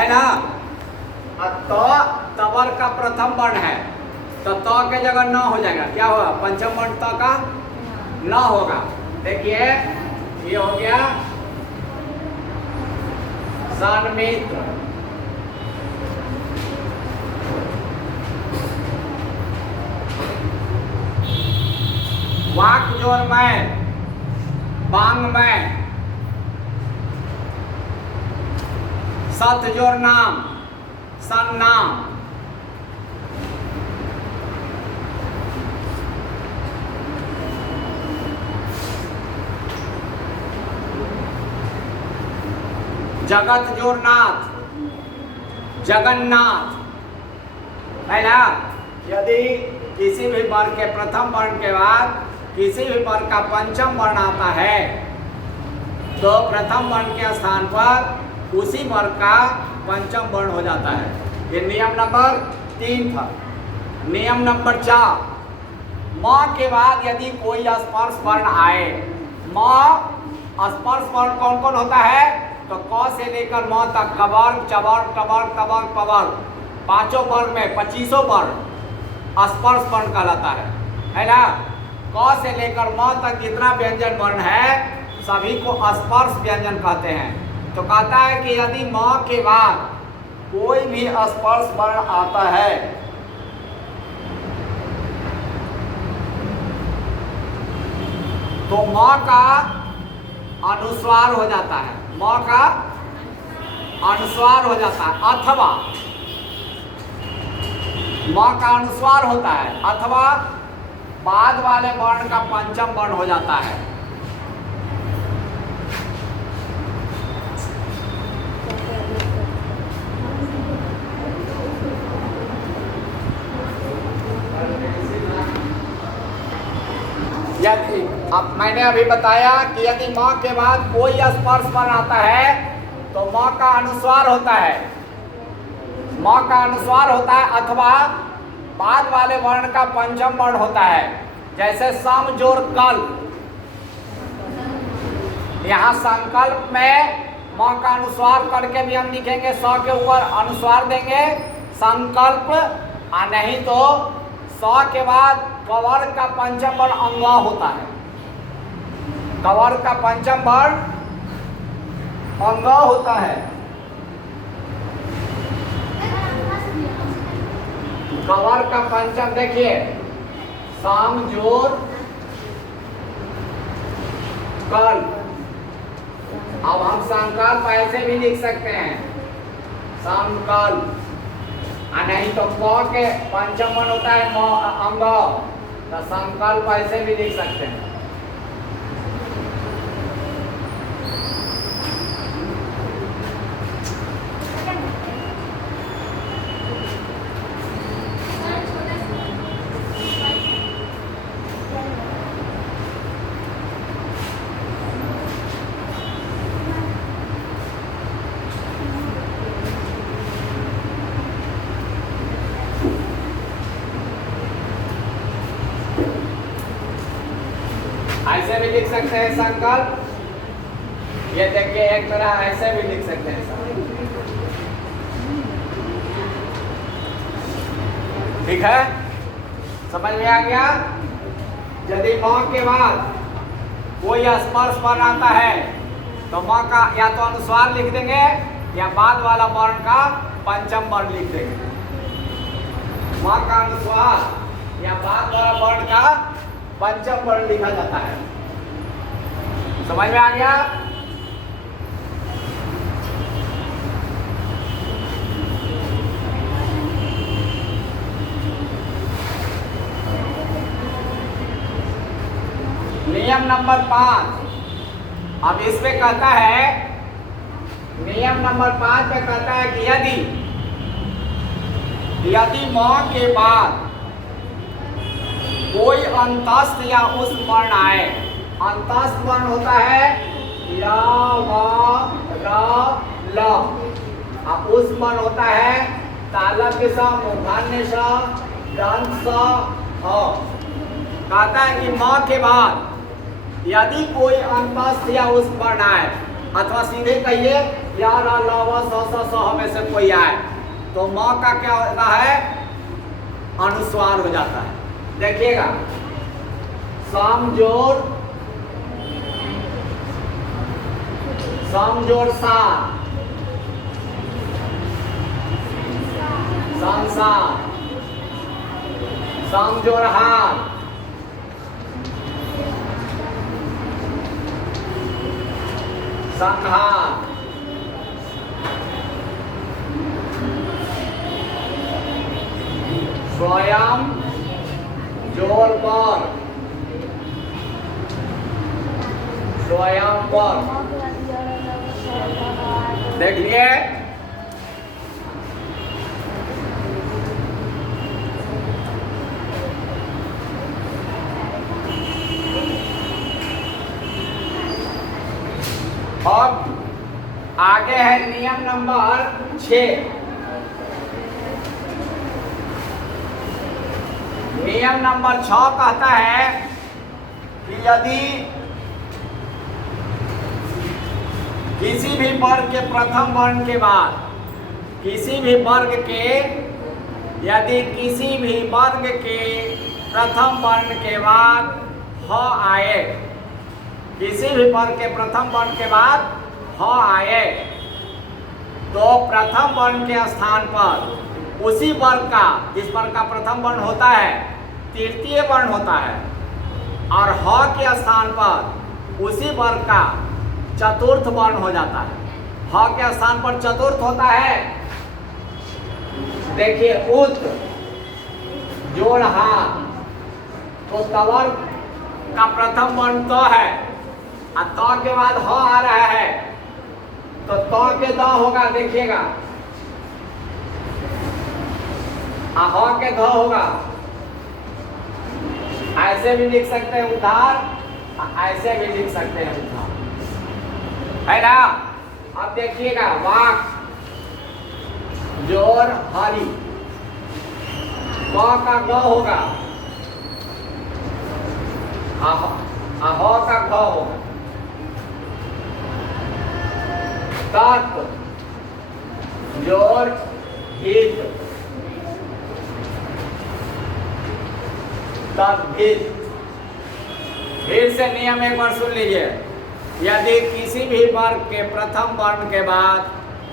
है ना। तो तवर का प्रथम वर्ण है तो त के जगह न हो जाएगा, क्या होगा, पंचम वर्ण त का न होगा। देखिए ये हो गया सन्मित्र, वाक्योन्मय, वाङ्मय, सत जोर नाम, सन्नाम, जगत जोरनाथ, जगन्नाथ, है ना। यदि किसी भी वर्ग के प्रथम वर्ण के बाद किसी भी वर्ग का पंचम वर्ण आता है तो प्रथम वर्ण के स्थान पर उसी वर्ग का पंचम वर्ण हो जाता है। ये नियम नंबर 3 था। नियम नंबर 4, म के बाद यदि कोई स्पर्श वर्ण आए, म स्पर्श वर्ण कौन कौन होता है, तो क से लेकर म तक कवर्ग, चवर्ग, टवर्ग, तवर्ग, पवर्ग, पांचों वर्ग में 25 वर्ण स्पर्श वर्ण कहलाता है ना। क से लेकर म तक जितना व्यंजन वर्ण है सभी को स्पर्श व्यंजन कहते हैं। तो कहता है कि यदि म के बाद कोई भी स्पर्श वर्ण आता है तो म का अनुस्वार हो जाता है, म का अनुस्वार हो जाता है, अथवा म का अनुस्वार होता है अथवा बाद वाले वर्ण का पंचम वर्ण हो जाता है। यदि अब मैंने अभी बताया कि यदि म के बाद कोई स्पर्श वर्ण आता है तो म का अनुस्वार होता है, म का अनुस्वार होता है अथवा बाद वाले वर्ण का पंचम वर्ण होता है। जैसे सम जोर कल्प, यहाँ संकल्प में म का अनुस्वार करके भी हम लिखेंगे, स के ऊपर अनुस्वार देंगे संकल्प, और नहीं तो स के बाद कवर्ग का पंचम वर्ण अंग होता है, कवर्ग का पंचम वर्ण अंग होता है। कवर्ग का पंचम देखिए साम जोर कल। अब हम संकल्प ऐसे भी लिख सकते हैं संकल्प, नहीं तो क के पंचम वर्ण होता है अंग, तो संकल्प ऐसे भी लिख सकते हैं। ऐसे भी लिख सकते हैं संकल्प, ये देखिए एक तरह ऐसे भी लिख सकते हैं। ठीक है, समझ में आ गया। यदि म के बाद कोई स्पर्श वर्ण आता है तो म का या तो अनुस्वार लिख देंगे या बाद वाला वर्ण का पंचम वर्ण लिख देंगे। म का अनुस्वार या बाद वाला वर्ण का पंचम वर्ण लिखा जाता है। समझ में आ गया। नियम नंबर 5, अब इसमें कहता है, नियम नंबर 5 में कहता है कि यदि म के बाद कोई अंतस्थ या उस वर्ण आए, अंतस्थ वर्ण होता है य व र ल, उस वर्ण होता है तालव्य स, मूर्धन्य स, दंत स, ह। कहता है कि म के बाद यदि कोई अंतस्थ या उस वर्ण आए, अथवा सीधे कहिए या र ल व स में से कोई आए तो म का क्या होता है, अनुस्वार हो जाता है। देखिएगा, समजोड़ सार, संसार, समजोड़ हार, संहार, स्वयं जोड़ पर, स्वयं पर। देख लिए, अब आगे है नियम नंबर 6। नियम नंबर 6 कहता है कि यदि किसी भी वर्ग के प्रथम वर्ण के बाद, किसी भी वर्ग के, यदि किसी भी वर्ग के प्रथम वर्ण के बाद ह आए, किसी भी वर्ग के प्रथम वर्ण के बाद ह आए, तो प्रथम वर्ण के स्थान पर उसी वर्ग का, जिस वर्ग का प्रथम वर्ण होता है, तृतीय वर्ण होता है, और ह के स्थान पर उसी वर्ग का चतुर्थ वर्ण हो जाता है। ह के स्थान पर चतुर्थ होता है। देखिए, उत जोड़ हा, तो तवर्ग का प्रथम वर्ण तो है, और तो के बाद ह आ रहा है, तो के द होगा। देखिएगा, ह के ध होगा। ऐसे भी लिख सकते हैं उधार, ऐसे भी लिख सकते हैं उधार, है ना। अब देखिएगा, वाक जोड़ हरि, क का ग होगा, ह का घ होगा। तत् जोड़ हित, तद्भित। फिर से नियम एक बार सुन लीजिए। यदि किसी भी वर्ग के प्रथम वर्ण के बाद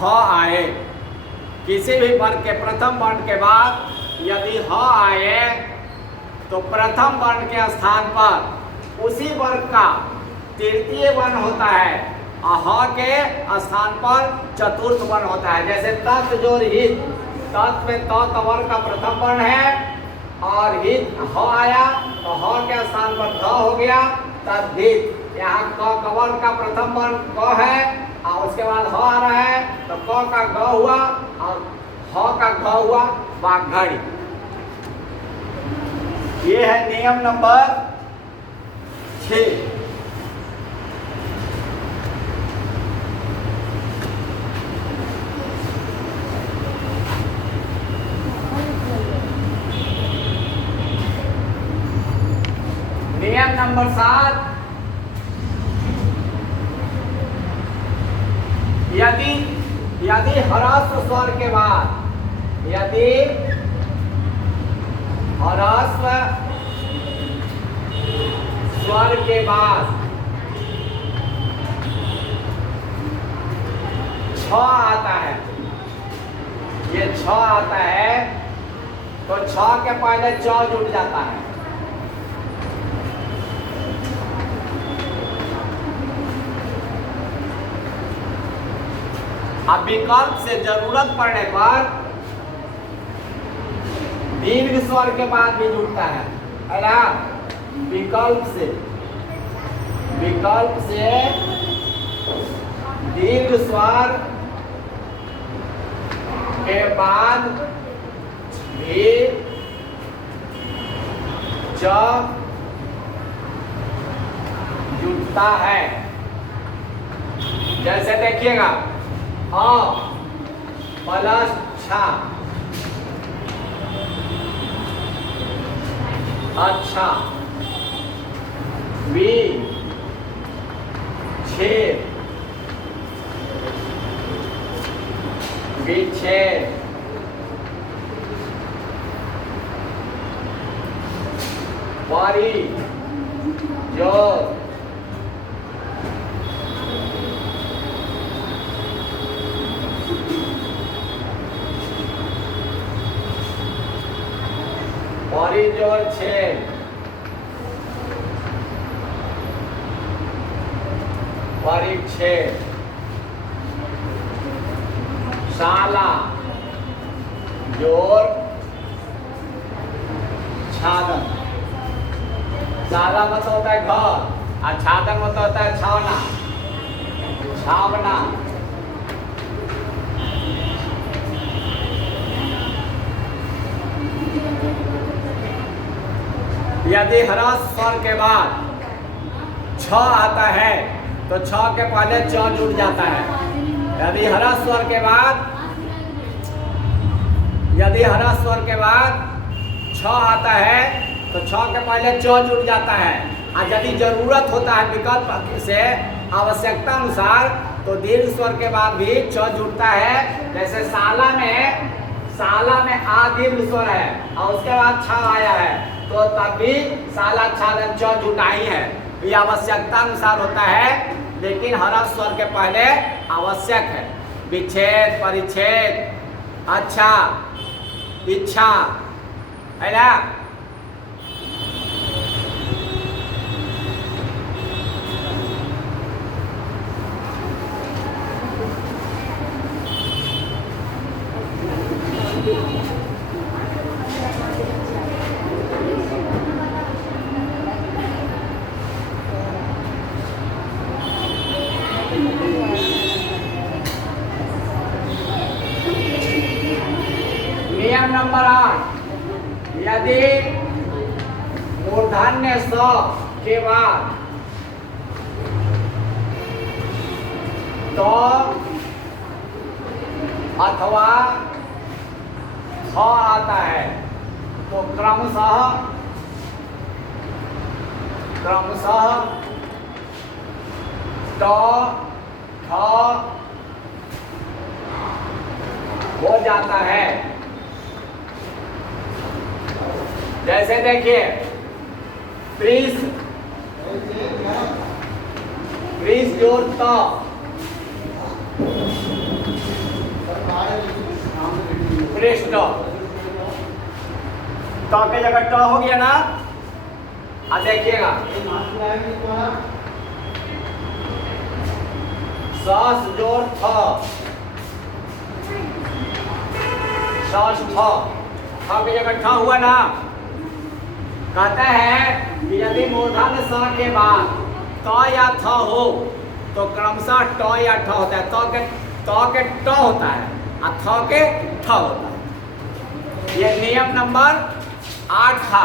ह आए, किसी भी वर्ग के प्रथम वर्ण के बाद यदि ह आए, तो प्रथम वर्ण के स्थान पर उसी वर्ग का तृतीय वर्ण होता है, और ह के स्थान पर चतुर्थ वर्ण होता है। जैसे तत् जोड़ हित, तत् में त वर्ग का प्रथम वर्ण है, और हित ह आया तो ह के स्थान पर ध हो गया, तद्धित। यहाँ क वर्ग का प्रथम वर्ण क है, और उसके बाद ह आ रहा है, तो क का ग हुआ और ह का घ हुआ, वाग्घड़ी। ये है नियम नंबर 6। नियम नंबर 7, यदि ह्रस्व स्वर के बाद, यदि ह्रस्व स्वर के बाद छ आता है, ये छ आता है, तो छ के पहले च जुट जाता है। अब विकल्प से जरूरत पड़ने पर दीर्घ स्वर के बाद भी जुड़ता है ना। विकल्प से दीर्घ स्वर के बाद भी च जुड़ता है। जैसे देखिएगा, अ प्लस छा, अच्छा, वी छेद, विच्छेद, परिजोड़, परिजोड़ छेद, परिच्छेद, शाला, जोड़, छादन। शाला मतलब होता है घर और छादन मतलब होता है छावना, छावना। यदि ह्रस्व स्वर के बाद छ आता है तो छ के पहले च जुड़ जाता है। यदि ह्रस्व स्वर के बाद छ आता है तो छ के पहले च जुड़ जाता है। और यदि जरूरत होता है विकल्प से आवश्यकता अनुसार तो दीर्घ स्वर के बाद भी च जुड़ता है। जैसे साला में आ दीर्घ स्वर है और उसके बाद छ आया है तो तब भी साला छादन च जुटा ही है। ये आवश्यकता अनुसार होता है, लेकिन ह्रस्व स्वर के पहले आवश्यक है। विच्छेद, परिच्छेद, अच्छा, इच्छा, है ना। नियम नंबर 8, यदि मूर्धन्य स के बाद तो अथवा थ आता है तो क्रमशः ट, ठ हो जाता है। जैसे देखिए प्रीस जोड़ त, पृष्ठ त के जगह ट हो गया ना। अब देखिएगा सस जोड़ थ, सस ठ, ठ की जगह ठ हुआ ना। कहते हैं कि यदि मूर्धन्य स के बाद त या थ हो तो क्रमशः ट या ठ होता है। त के ट होता है और थ के ठ होता है। ये नियम नंबर 8 था।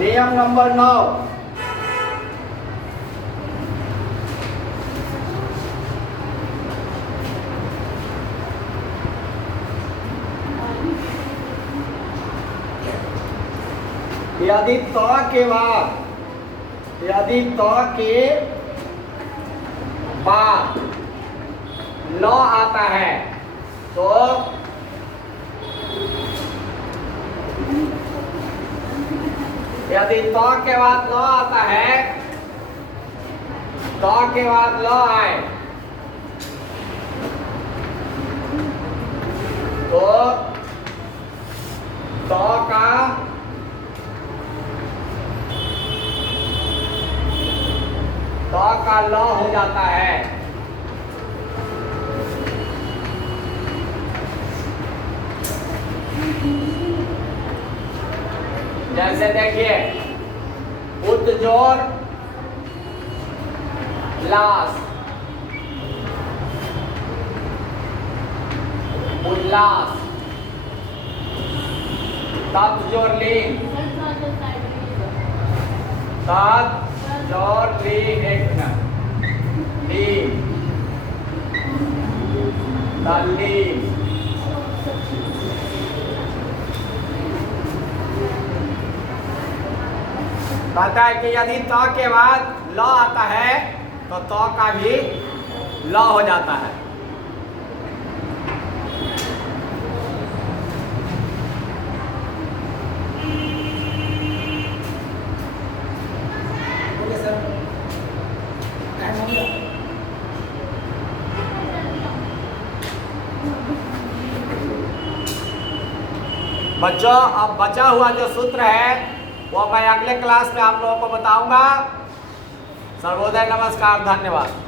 नियम नंबर 9, यदि त के बाद ल आता है तो यदि त के बाद ल आता है, त के बाद ल आए तो त का ल हो जाता है। जैसे देखिए उद्जोर लास, उल्लास, तत् जोड़ लीन, तत् जोड़ लीन एक मिनट, लीन, तल्लीन, कहता है कि यदि त के बाद ल आता है तो त का भी ल हो जाता है। बच्चों अब बचा हुआ जो सूत्र है वो मैं अगले क्लास में आप लोगों को बताऊंगा। सर्वोदय, नमस्कार, धन्यवाद।